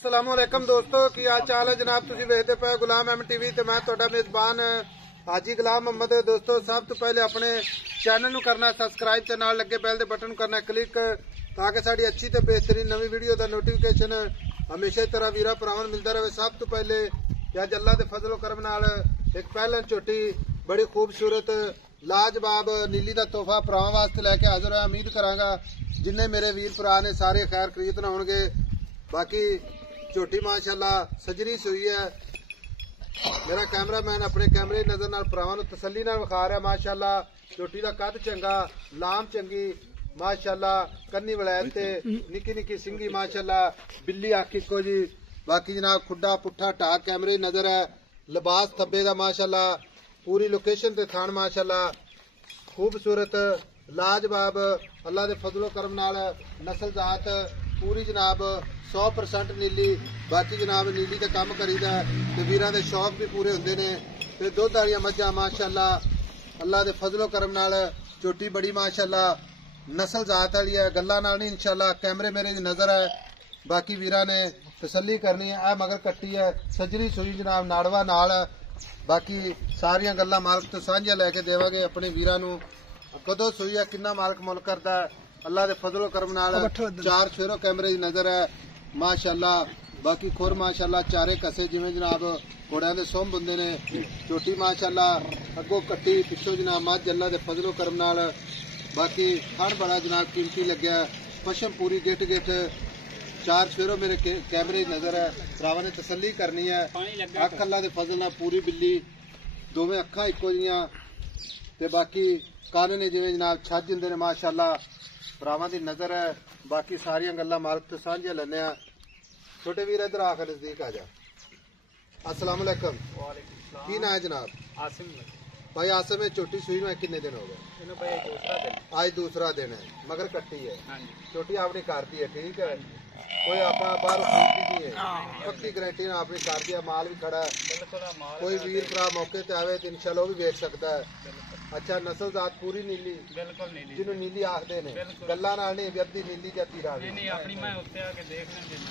अस्सलामुअलैकुम दोस्तों की हाल चाल है जनाब। तुसीं वेखदे पे गुलाम एम टीवी ते मैं तुहाडा मेजबान हाजी गुलाम मोहम्मद। दोस्तों सब तो पहले अपने चैनल नूं करना सब्सक्राइब ते नाल लगे बैल दे बटन करना क्लिक ताकि साडी अच्छी ते बेहतरीन नवी वीडियो दा नोटिफिकेशन हमेशा ही तरह वीरा भरावां नूं मिलदा रहे। सब तो पहले अज अल्लाह दे फजलो करम नाल एक पहलन झोटी बड़ी खूबसूरत लाजवाब नीली का तोहफा भरावां वास्ते लैके हाजिर होया। उम्मीद करांगा जिन्ने मेरे वीर भरा ने सारे खैर खरीद ना होणगे। बाकी झोटी माशाअल्लाह सजरी सुई है। मेरा कैमरामैन अपने कैमरे नजर नाल भरावां नूं तसल्ली नाल विखा रहा। माशाअल्लाह झोटी का कद चंगा, लाम चंगी, माशाअल्लाह कन्नी वलैत ते निक्की निक्की सिंगी, माशाअल्लाह बिल्ली अख इक्को जी। बाकी जनाब खुड्डा पुट्ठा टाक कैमरे नजर है। लिबास थब्बे दा माशाअल्लाह पूरी लोकेशन ते थान माशाअल्लाह खूबसूरत लाजवाब अल्लाह दे फजलो करम नाल नस्ल जात पूरी जनाब 100% नीली। बाकी जनाब नीली ते कम करीदा ते वीरां दे शौक भी पूरे हुंदे ने ते दुध वालियां मज्जां माशाअल्लाह अल्लाह दे फजलो करम नाल झोटी बड़ी माशाअल्लाह नस्ल जात वाली है। गल्लां नाल नहीं इंशाअल्लाह कैमरे मेरे दी नजर है। बाकी वीरां ने तसल्ली करनी है। आ मगर कट्टी है सजरी सुई जनाब नाड़वा नाल। बाकी सारियां गल्लां मालक तो सांझियां लैके देवांगे अपने वीरां नूं। कदों सुई है किन्ना मालक मुल करदा है अल्लाह दे फजलो करम नाल। चार शेरों कैमरे दी नजर है माशाअल्लाह। बाकी खुर माशाअल्लाह चारे कसे जिवें जनाब घोड़ियां दे सुंभ हुंदे ने। झोटी माशाअल्लाह अगों कट्टी पिछों जनाब मझ अल्लाह दे फजलो करम नाल। बाकी थण बड़ा जनाब कीमती लग्या। पशम पूरी गिट गिट चार शेरों मेरे कैमरे नजर है। भरावां ने तसल्ली करनी है। अख अल्लाह दे फजल नाल पूरी बिल्ली दोवें अखां इक्को जिहियां ते बाकी कान ने जिवें जनाब छज हुंदे ने माशाअल्लाह भरावां दी नजर है। बाकी सारियां गल्लां मालक तो सांझियां लैने आ। छोटे वीर इधर आकर नजदीक आ जा। अस्सलाम वालेकुम। की नाम है जनाब? आसिम भाई आसिम में झोटी सुई में कितने दिन हो गए? आज दूसरा दिन है मगर कट्टी है। झोटी अपनी घर दी है ठीक है। कोई आप बाहर खरीदी नहीं है पक्की गारंटी ने अपनी घर दी माल भी खड़ा है। कोई वीर भरा मौके ते आवे तो इंशाल्लाह भी वेच सकता है। अच्छा नस्ल जात पूरी नीली जिन्हों नीली आखते ने गल्लां नाल नहीं व्यर्दी नीली या तीरा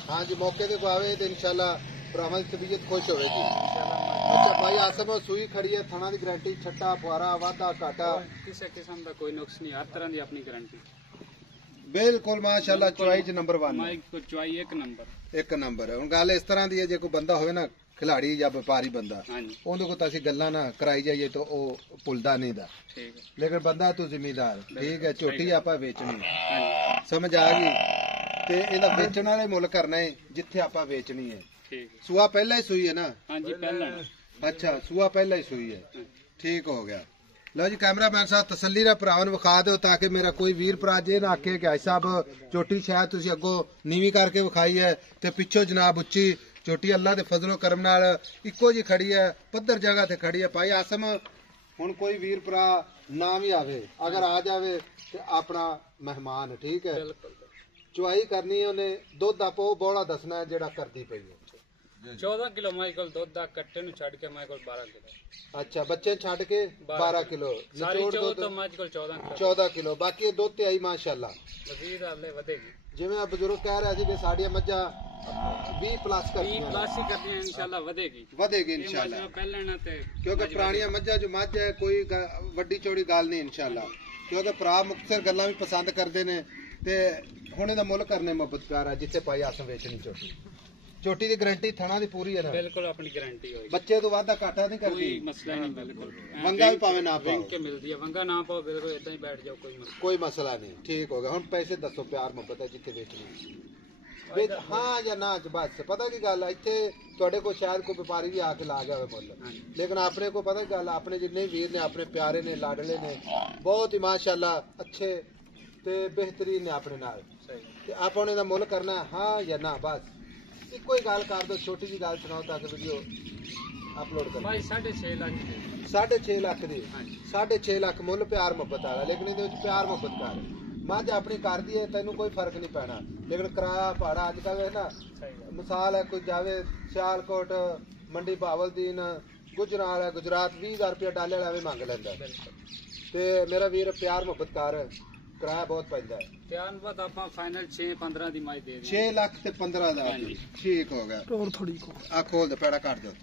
हाँ जी मौके ते आवे तो इंशाल्लाह भरावां दी तबीयत खुश होगी। अच्छा भाई आसम सुई खड़ी है थणा दी गारंटी छट्टा फुआरा वाधा घाटा किसी किस्म का कोई नुक्स नहीं हर तरह की अपनी गारंटी बिल्कुल माशाअल्लाह। चुआई च नंबर 1 चुआई एक नंबर है। हुण गल इस तरह दी है जे कोई बंदा होवे ना खिलाड़ी या व्यापारी बंदा उहदे कोल असीं गल्लां ना कराई जाइए तो ओ भुलदा नहीं दा। लेकिन बंदा तू जिम्मेदार ठीक है। झोटी आपां वेचनी समझ आ गई ते एदा वेचण वाले मुल करना है जिथे आपां वेचनी है। सुआ पहला ही सुई है ना? हां जी पहला। अच्छा सुआ पहला ही सुई है ठीक हो गया। लो जी कैमरामैन साहब तसल्ली ना भरावां नूं विखा दो ताकि मेरा कोई वीर भरा जे ना आखे कि भाई साहब झोटी शायद तुसीं अगों नीवी करके विखाई है ते पिछों जनाब उच्ची। झोटी अल्लाह दे फजलो करम नाल इक्को जी खड़ी है पद्धर जगह ते खड़ी है। भाई आसम हुण कोई वीर भरा ना भी आवे अगर आ जावे ते अपना मेहमान ठीक है। चुआई करनी है उन्हें दुध आपो बौला दसना है जेड़ा करदी पई है। 14 किलो माई कोल दुध दा कट्टे नु छड़ के माई कोल 12 किलो। अच्छा बच्चे छड़ के 12 किलो निचोड़ दो तो माई कोल 14 किलो बाकी दुध ते आई माशाअल्लाह मजीद आले वधेगी। जिवें बुजुर्ग कह रहे थे कि साडियां मज्जां 20 प्लस करदियां इंशाअल्लाह वधेगी इंशाअल्लाह पहले ना ते क्योंकि पुरानियां मज्जां जो मज्ज है कोई वड्डी चौड़ी गल नहीं इंशाअल्लाह। क्योंकि भरा मुक्तसर गल्लां भी पसंद करदे ने ते हुण इहदा मुल करने मुहब्बत प्यार है जिथे पाई आस वेचनी झोटी। झोटी की गारंटी थणा दी पूरी है ना? बिल्कुल अपनी गारंटी होगी। बच्चे तो वादा घाटा नहीं करती कोई मसला नहीं बिल्कुल। वंगा भी पावे ना पाओ के मिलदी है वंगा ना पाओ बिल्कुल इदां ही बैठ जाओ कोई मसला नहीं ठीक हो गया। हुण पैसे दसो प्यार मुहब्बत है जिथे बेचनी हाँ या ना बस पता की गल है इत्थे तुहाडे कोल शायद कोई व्यापारी भी आके ला गया होवे मुल लेकिन अपने को पता की गल अपने जिन्ने वीर ने अपने प्यारे ने लाडले ने बहुत ही माशाअल्लाह अच्छे ते बेहतरीन ने अपने नाल ते आपां ने दा मुल करना है हाँ या ना बस इक्को ही गल कर दो। छोटी जी गल सुनाओ ताकि वीडियो अपलोड कर। भाई 6.5 लाख 6.5 लाख दी 6.5 लाख मुल प्यार मुहब्बत वाला लेकिन इहदे विच प्यार मुहब्बत कर मझ अपनी कर दी है तेनों कोई फर्क नहीं पैना। लेकिन किराया भाड़ा अजकल है ना मिसाल है कोई जावे सियालकोट मंडी बहावलदीन गुजरात है गुजरात 20,000 रुपया डाले वाला भी मंग लैंदा ते मेरा वीर प्यार मुहब्बत कर ਕਿਰਾਇਆ ਬਹੁਤ ਪੈਂਦਾ ਹੈ। ਧਿਆਨ ਬਾਅਦ ਆਪਾਂ ਫਾਈਨਲ 6-15 ਦੀ ਮਾਈ ਦੇ ਦੇ 6 ਲੱਖ ਤੇ 15,000 ਠੀਕ ਹੋ ਗਿਆ ਹੋਰ ਥੋੜੀ ਕੋ ਆ ਖੋਲ ਦੇ ਪੈੜਾ ਕੱਟ ਦਿਓ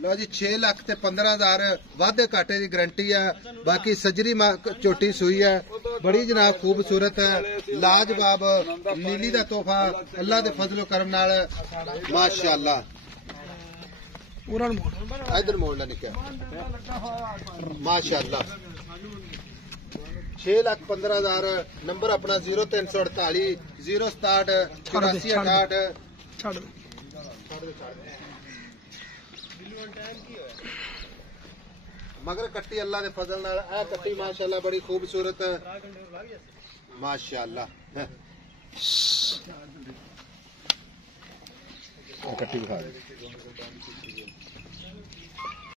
ਲਓ ਜੀ 6 ਲੱਖ ਤੇ 15,000 ਵਾਧੇ ਘਾਟੇ ਦੀ ਗਾਰੰਟੀ ਹੈ ਬਾਕੀ ਸਜਰੀ ਝੋਟੀ ਸੂਈ ਹੈ ਬੜੀ ਜਨਾਬ ਖੂਬਸੂਰਤ ਹੈ ਲਾਜਵਾਬ ਨੀਲੀ ਦਾ ਤੋਹਫਾ ਅੱਲਾ ਦੇ ਫਜ਼ਲੋ ਕਰਮ ਨਾਲ ਮਾਸ਼ਾਅੱਲਾ ਪੂਰਾ ਮੋੜ ਇਧਰ ਮੋੜ ਲੈ ਨਿੱਕਿਆ ਮਾਸ਼ਾਅੱਲਾ 6,15,000 ਨੰਬਰ ਆਪਣਾ 0348 067 8468 ਛੱਡ मगर कट्टी अल्लाह के फजल नाल आ कट्टी माशाअल्लाह बड़ी खूबसूरत माशाअल्लाह कट्टी दिखा दे